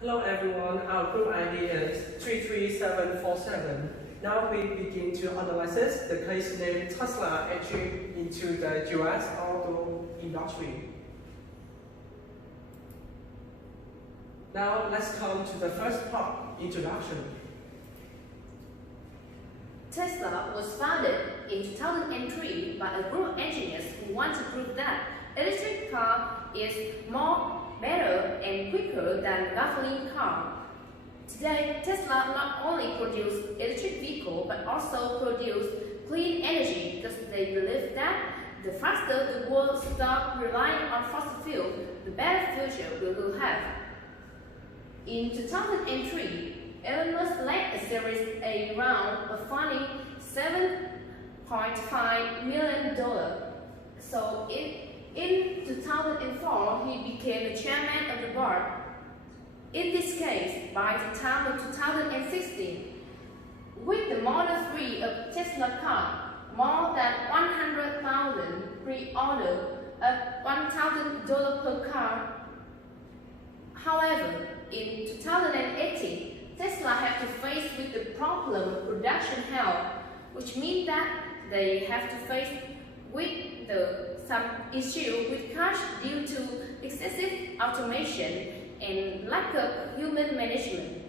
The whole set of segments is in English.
Hello everyone, our group ID is 33747. Now we begin to analyze the case named Tesla entry into the US auto industry. Now let's come to the first part, introduction. Tesla was founded in 2003 by a group of engineers who want to prove that electric car is better and quicker than gasoline car. Today, Tesla not only produce electric vehicle but also produce clean energy because they believe that the faster the world stops relying on fossil fuel, the better future we will have. In 2003, Elon Musk led a Series A round of funding $7.5 million. So in 2004, he became the chairman of the board. In this case, by the time of 2016, with the Model 3 of Tesla car, more than 100,000 pre-ordered at $1,000 per car. However, in 2018, Tesla had to face with the problem of production hell, which means that they have to face with some issue with crash due to excessive automation and lack of human management.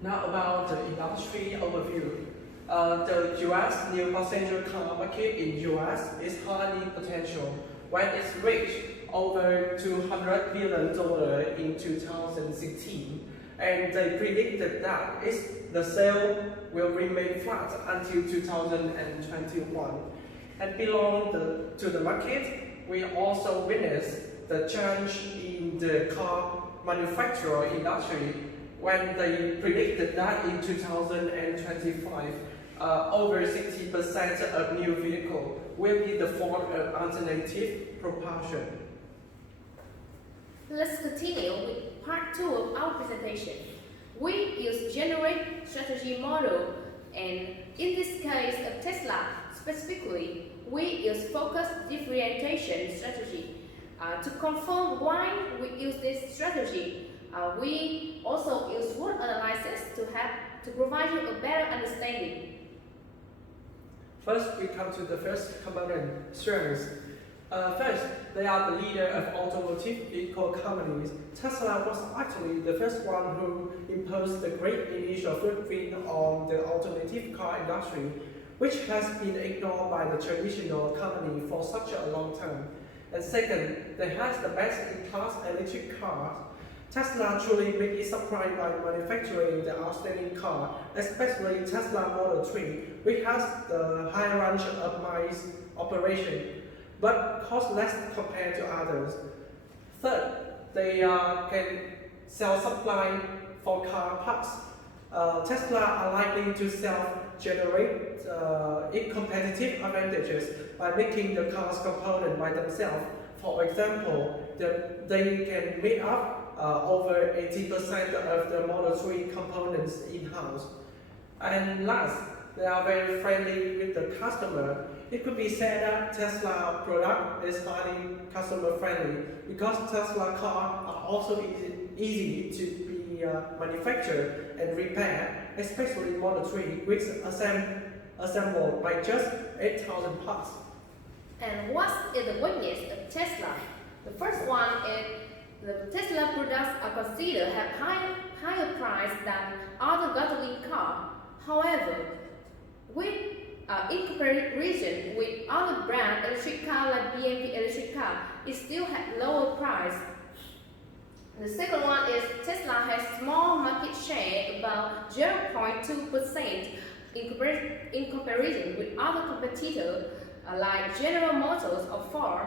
Now about the industry overview. The US new passenger car market in US is highly potential when it's reached over $200 billion in 2016, and they predicted that the sale will remain flat until 2021. And belong to the market, we also witnessed the change in the car manufacturer industry when they predicted that in 2025, over 60% of new vehicles will be the form of alternative propulsion. Let's continue with part 2 of our presentation. We use generate strategy model, and in this case of Tesla specifically, we use focus differentiation strategy. To confirm why we use this strategy, we also use SWOT analysis to provide you a better understanding. First, we come to the first component, strengths. First, they are the leader of automotive vehicle companies. Tesla was actually the first one who imposed the great initial footprint on the automotive car industry, which has been ignored by the traditional company for such a long time. And second, they have the best-in-class electric cars. Tesla truly made it surprise by manufacturing the outstanding car, especially Tesla Model 3, which has the high range of miles operation, but cost less compared to others. Third, they can self-supply for car parts. Tesla are likely to self-generate competitive advantages by making the car's components by themselves. For example, they can make up over 80% of the Model 3 components in-house. And last, they are very friendly with the customer. It could be said that Tesla product is highly customer friendly because Tesla cars are also easy to be manufactured and repaired, especially Model 3, which assembled by just 8,000 parts. And what is the weakness of Tesla? The first one is the Tesla products are considered have higher price than other gasoline cars. However, in comparison with other brand electric car like BMW electric car, it still has lower price. The second one is Tesla has small market share, about 0.2% in comparison with other competitors like General Motors or Ford.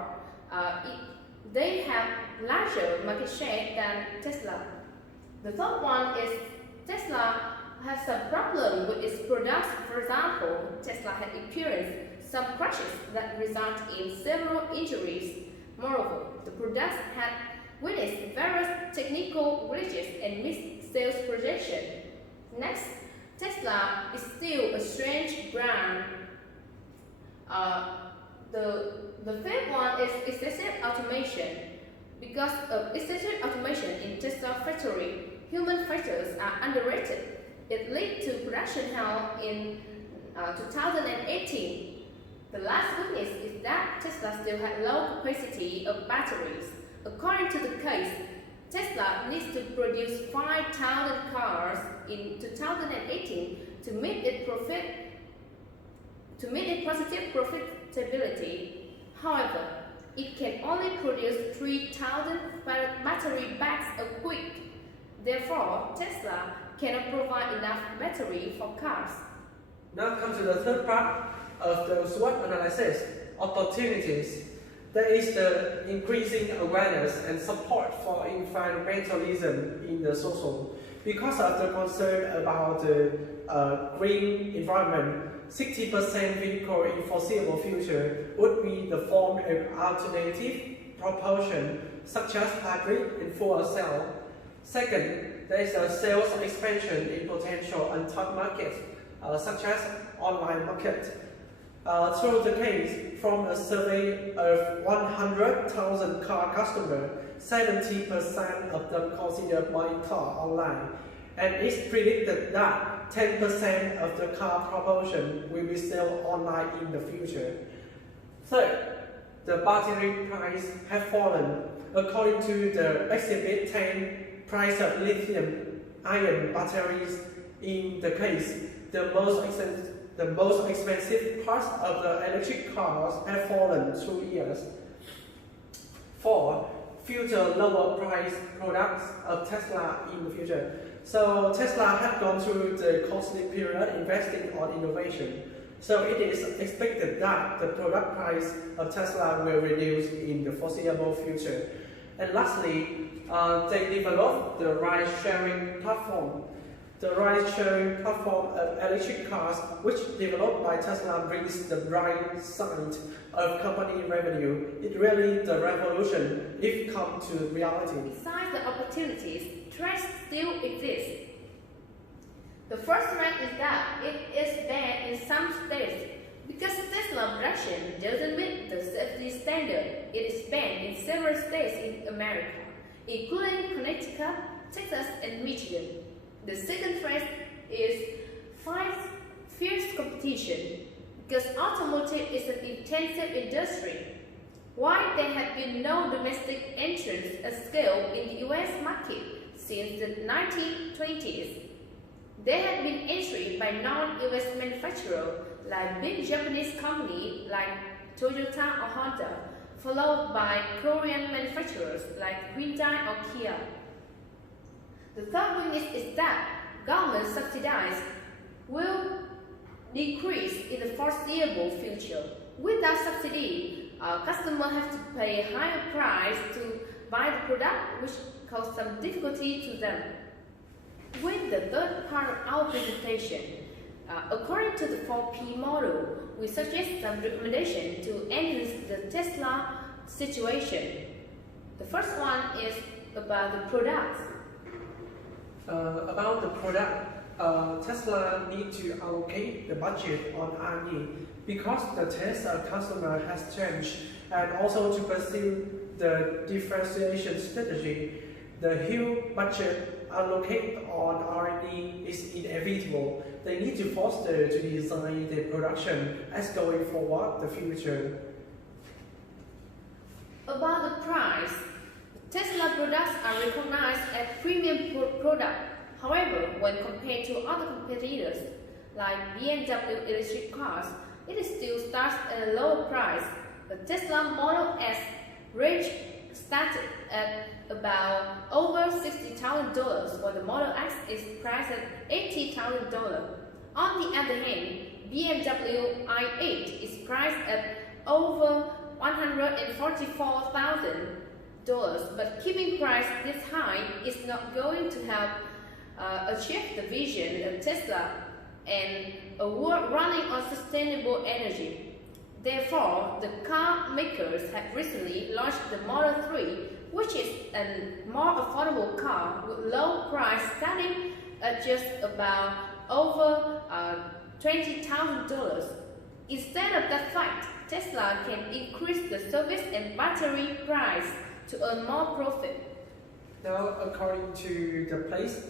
They have larger market share than Tesla. The third one is Tesla has some problem with its products. For example, Tesla had experienced some crashes that result in several injuries. Moreover, the products had witnessed various technical glitches and missed sales projection. Next, Tesla is still a strange brand. The fifth one is excessive automation. Because of excessive automation in Tesla human factors are underrated. It led to production hell in 2018. The last weakness is that Tesla still had low capacity of batteries. According to the case, Tesla needs to produce 5,000 cars in 2018 to meet its positive profitability. However, it can only produce 3,000 battery packs a week. Therefore, Tesla cannot provide enough battery for cars. Now come to the third part of the SWOT analysis, opportunities. There is the increasing awareness and support for environmentalism in the social. Because of the concern about the green environment, 60% vehicle in foreseeable future would be the form of alternative propulsion, such as hybrid and fuel cell. Second, there is a sales expansion in potential untapped markets, such as online market. Through the case, from a survey of 100,000 car customers, 70% of them consider buying car online, and it's predicted that 10% of the car propulsion will be sold online in the future. Third, the battery price have fallen. According to the Exhibit 10, price of lithium-ion batteries in the case, the most expensive parts of the electric cars have fallen through years. 4. Future lower price products of Tesla in the future. So Tesla had gone through the costly period investing on innovation. So it is expected that the product price of Tesla will reduce in the foreseeable future. And lastly, they developed the ride-sharing platform. The ride-sharing platform of electric cars, which developed by Tesla, brings the right side of company revenue. It's really the revolution if come to reality. Besides the opportunities, threats still exist. The first threat is that it is banned in some states. Because Tesla production doesn't meet the safety standard, it is banned in several states in America, including Connecticut, Texas, and Michigan. The second threat is fierce competition, because automotive is an intensive industry. While there have been no domestic entrants at scale in the US market since the 1920s, there have been entry by non-US manufacturers like big Japanese companies like Toyota or Honda, followed by Korean manufacturers like Hyundai or Kia. The third weakness is that government subsidies will decrease in the foreseeable future. Without subsidy, customers have to pay a higher price to buy the product, which causes some difficulty to them. With the third part of our presentation, according to the 4P model, we suggest some recommendations to enhance the Tesla situation. The first one is about the products. About the product, Tesla needs to allocate the budget on R&D because the Tesla customer has changed, and also to pursue the differentiation strategy. The huge budget allocated on R&D is inevitable. They need to foster to design the production as going forward the future. About the price, Tesla products are recognized as premium products. However, when compared to other competitors like BMW electric cars, it still starts at a lower price. The Tesla Model S range started at about over $60,000, while the Model X is priced at $80,000. On the other hand, BMW i8 is priced at over $144,000, but keeping price this high is not going to help achieve the vision of Tesla and a world running on sustainable energy. Therefore, the car makers have recently launched the Model 3, which is a more affordable car with low price starting at just about over $20,000. Instead of that fact, Tesla can increase the service and battery price to earn more profit. Now, according to the place,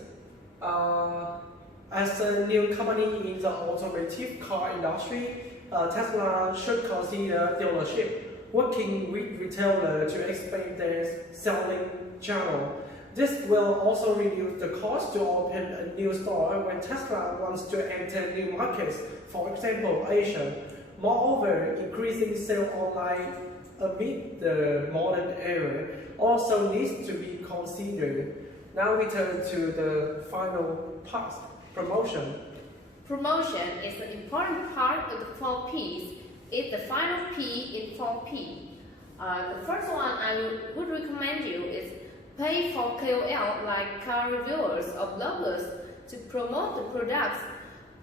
as a new company in the automotive car industry, Tesla should consider dealership working with retailers to expand their selling channel. This will also reduce the cost to open a new store when Tesla wants to enter new markets, for example, Asia. Moreover, increasing sales online amid the modern era also needs to be considered. Now we turn to the final part, promotion. Promotion is an important part of the 4 P's. It's the final P in 4P. The first one I would recommend you is pay for KOL like car reviewers or bloggers to promote the products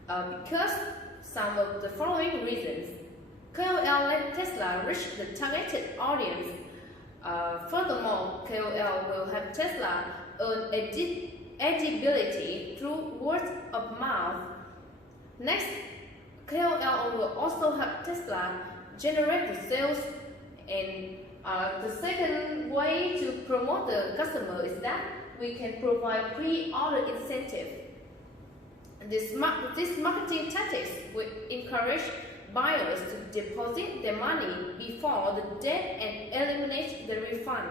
because some of the following reasons. KOL let Tesla reach the targeted audience. Furthermore, KOL will have Tesla earn edibility through word of mouth. Next, KOL will also help Tesla generate the sales, and the second way to promote the customer is that we can provide pre-order incentive. This marketing tactics will encourage buyers to deposit their money before the date and eliminate the refund.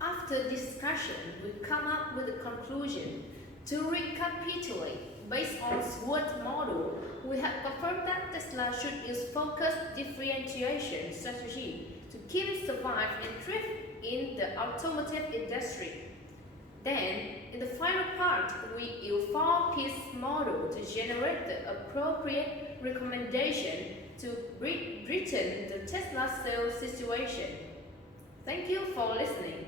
After discussion, we come up with a conclusion. To recapitulate, based on SWOT model, we have confirmed that Tesla should use focused differentiation strategy to keep it survive and thrive in the automotive industry. Then, in the final part, we use 4-piece model to generate the appropriate recommendation to brighten the Tesla sales situation. Thank you for listening.